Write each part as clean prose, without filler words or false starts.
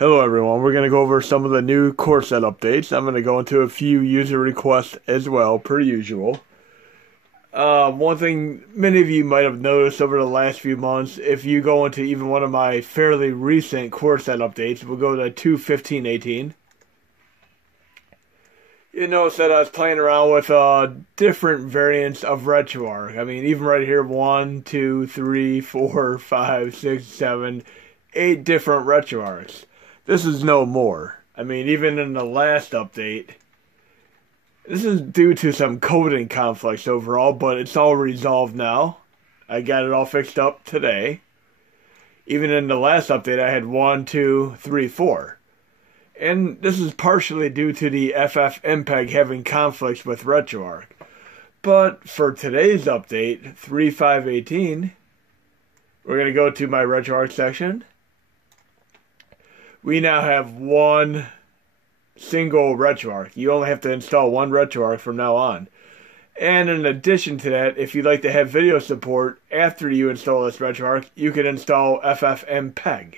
Hello everyone, we're going to go over some of the new core set updates. I'm going to go into a few user requests as well, per usual. One thing many of you might have noticed over the last few months, if you go into even one of my fairly recent core set updates, we'll go to 2.15.18. You notice that I was playing around with different variants of RetroArch. I mean, even right here, 1, 2, 3, 4, 5, 6, 7, 8 different RetroArchs. This is no more. I mean, even in the last update, this is due to some coding conflicts overall, but it's all resolved now. I got it all fixed up today. Even in the last update, I had 1, 2, 3, 4. And this is partially due to the FFmpeg having conflicts with RetroArch. But for today's update, 3.5.18, we're going to go to my RetroArch section. We now have one single RetroArch. You only have to install one RetroArch from now on. And in addition to that, if you'd like to have video support after you install this RetroArch, you can install FFmpeg.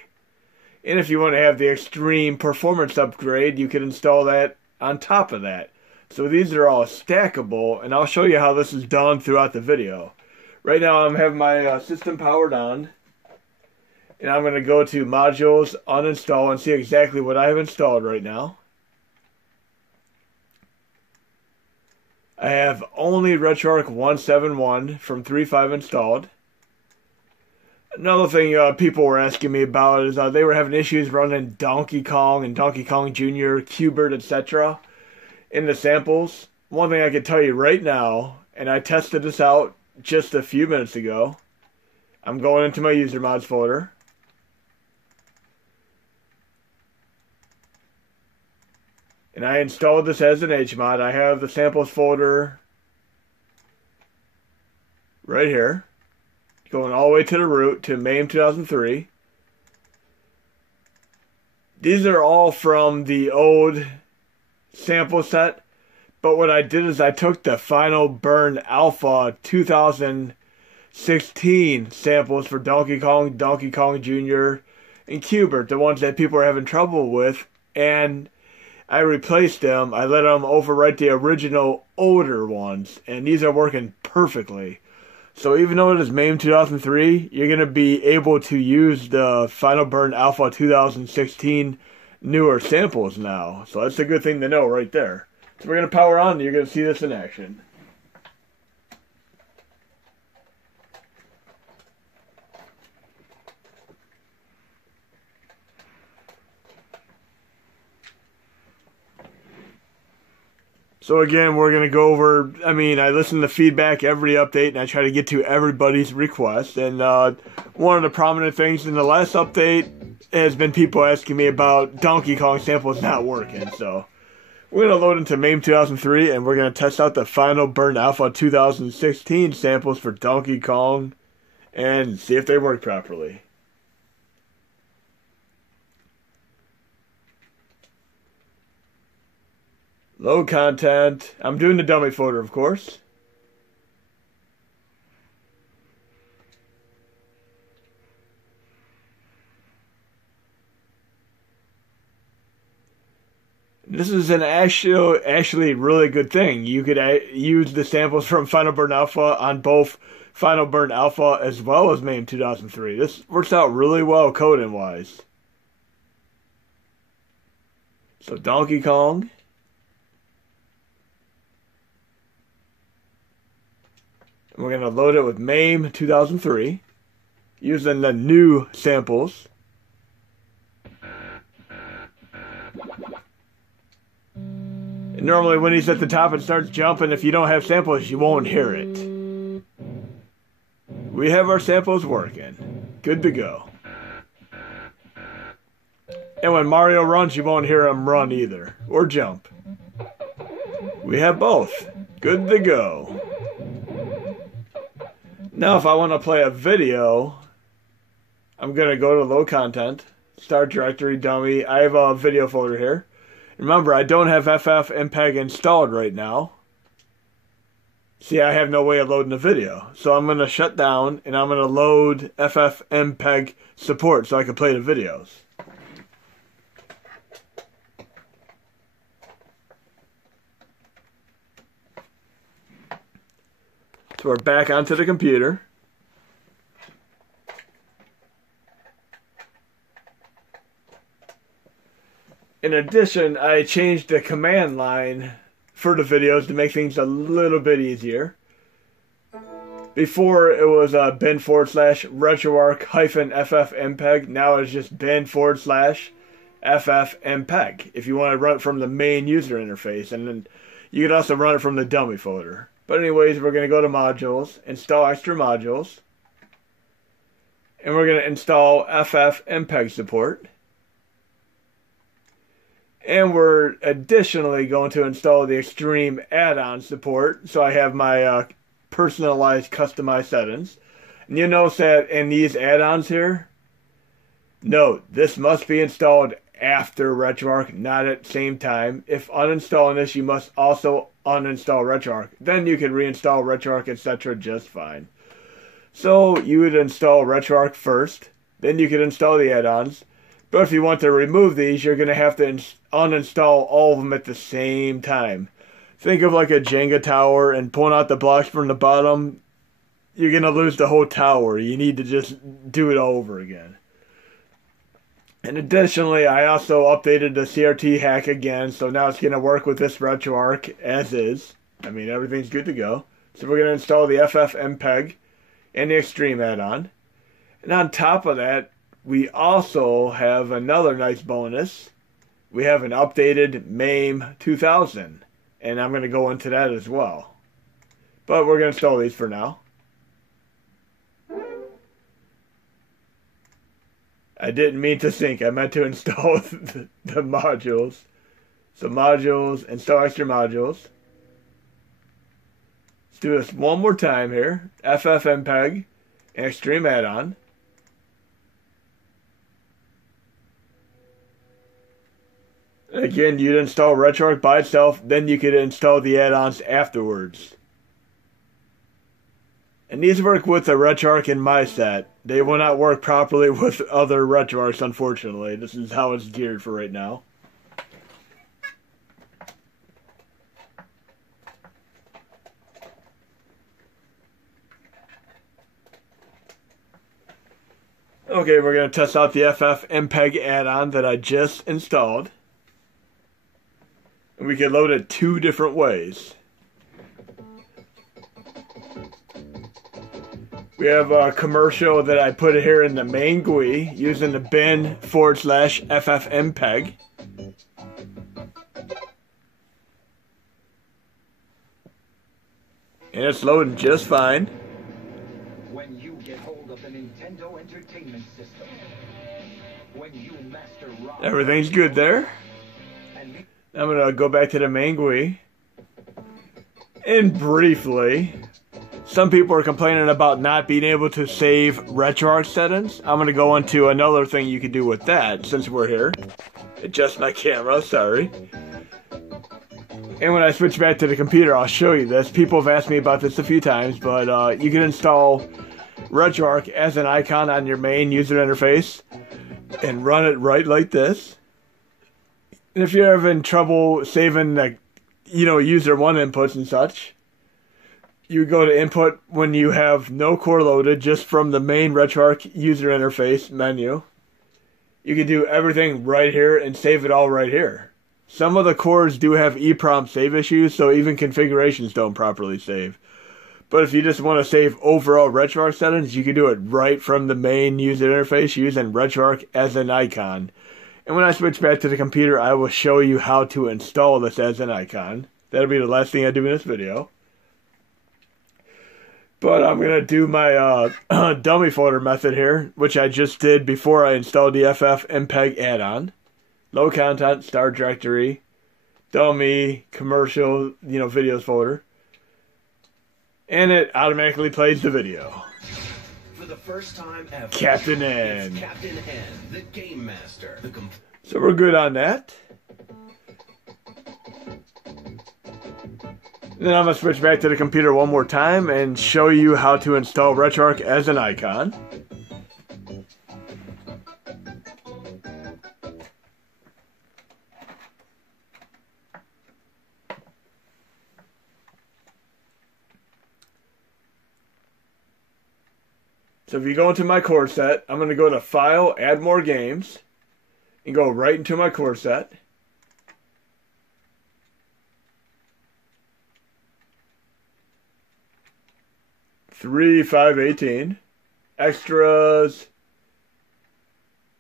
And if you want to have the Xtreme performance upgrade, you can install that on top of that. So these are all stackable, and I'll show you how this is done throughout the video. Right now I'm having my system powered on. And I'm going to go to Modules, Uninstall, and see exactly what I have installed right now. I have only RetroArch 171 from 3.5 installed. Another thing people were asking me about is they were having issues running Donkey Kong and Donkey Kong Jr., Q*bert, etc. in the samples. One thing I can tell you right now, and I tested this out just a few minutes ago. I'm going into my user mods folder. And I installed this as an HMod. I have the samples folder right here, going all the way to the root to MAME 2003. These are all from the old sample set, but what I did is I took the final burn alpha 2016 samples for Donkey Kong, Donkey Kong Jr., and Q*bert, the ones that people are having trouble with, and I replaced them. I let them overwrite the original older ones, and these are working perfectly. So even though it is MAME 2003, you're going to be able to use the Final Burn Alpha 2016 newer samples now. So that's a good thing to know right there. So we're going to power on, and you're going to see this in action. So again, we're going to go over, I listen to feedback every update, and I try to get to everybody's request. And one of the prominent things in the last update has been people asking me about Donkey Kong samples not working. So we're going to load into MAME 2003, and we're going to test out the Final Burn Alpha 2016 samples for Donkey Kong and see if they work properly. Low content. I'm doing the dummy folder, of course. This is an actually really good thing. You could use the samples from Final Burn Alpha on both Final Burn Alpha as well as MAME 2003. This works out really well coding-wise. So Donkey Kong. We're going to load it with MAME 2003 using the new samples. And normally when he's at the top and starts jumping, if you don't have samples, you won't hear it. We have our samples working. Good to go. And when Mario runs, you won't hear him run either, or jump. We have both. Good to go. Now, if I want to play a video, I'm going to go to Low Content, Start Directory, Dummy. I have a video folder here. Remember, I don't have FFmpeg installed right now. See, I have no way of loading the video. So I'm going to shut down, and I'm going to load FFmpeg support so I can play the videos. So we're back onto the computer. In addition, I changed the command line for the videos to make things a little bit easier. Before it was bin / RetroArch -ffmpeg. Now it's just bin / ffmpeg. If you want to run it from the main user interface, and then you can also run it from the dummy folder. But anyways, we're going to go to modules, install extra modules, and we're going to install ffmpeg support. And we're additionally going to install the Xtreme add-on support. So I have my personalized, customized settings. And you notice that in these add-ons here, note, this must be installed after RetroArch, not at the same time. If uninstalling this, you must also uninstall RetroArch. Then you can reinstall RetroArch, etc. just fine. So you would install RetroArch first, then you could install the add-ons. But if you want to remove these, you're going to have to uninstall all of them at the same time. Think of like a Jenga tower and pulling out the blocks from the bottom. You're going to lose the whole tower. You need to just do it all over again. And additionally, I also updated the CRT hack again, so now it's going to work with this RetroArch as is. I mean, everything's good to go. So we're going to install the ffmpeg and the Xtreme add-on. And on top of that, we also have another nice bonus. We have an updated MAME 2000, and I'm going to go into that as well. But we're going to install these for now. I didn't mean to sync. I meant to install the modules. So modules, install extra modules. Let's do this one more time here. ffmpeg and Xtreme add-on. Again, you'd install RetroArch by itself, then you could install the add-ons afterwards. And these work with the RetroArch in my set. They will not work properly with other RetroArchs, unfortunately. This is how it's geared for right now. Okay, we're going to test out the ffmpeg add-on that I just installed. We can load it two different ways. We have a commercial that I put here in the main GUI using the bin / ffmpeg. And it's loading just fine. When you get hold of the Nintendo Entertainment System, when you master everything's good there. I'm going to go back to the main GUI. And briefly, some people are complaining about not being able to save RetroArch settings. I'm going to go into another thing you can do with that since we're here. Adjust my camera, sorry. And when I switch back to the computer, I'll show you this. People have asked me about this a few times, but you can install RetroArch as an icon on your main user interface and run it right like this. And if you're having trouble saving the, user one inputs and such, you go to input when you have no core loaded, just from the main RetroArch user interface menu. You can do everything right here and save it all right here. Some of the cores do have EEPROM save issues, so even configurations don't properly save. But if you just want to save overall RetroArch settings, you can do it right from the main user interface using RetroArch as an icon. And when I switch back to the computer, I will show you how to install this as an icon. That'll be the last thing I do in this video. But I'm going to do my dummy folder method here, which I just did before I installed the ffmpeg add-on. Low content, start directory, dummy, commercial, videos folder. And it automatically plays the video. For the first time ever, Captain N. It's Captain N, the Game Master. So we're good on that. Then I'm going to switch back to the computer one more time and show you how to install RetroArch as an icon. So if you go into my core set, I'm going to go to File, Add More Games, and go right into my core set. Three, 5, 18. Extras.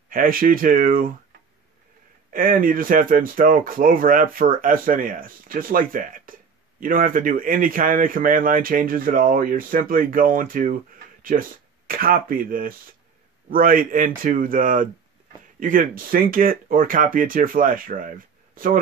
Hashi 2. And you just have to install Clover app for SNES. Just like that. You don't have to do any kind of command line changes at all. You're simply going to just copy this right into the... You can sync it or copy it to your flash drive. So what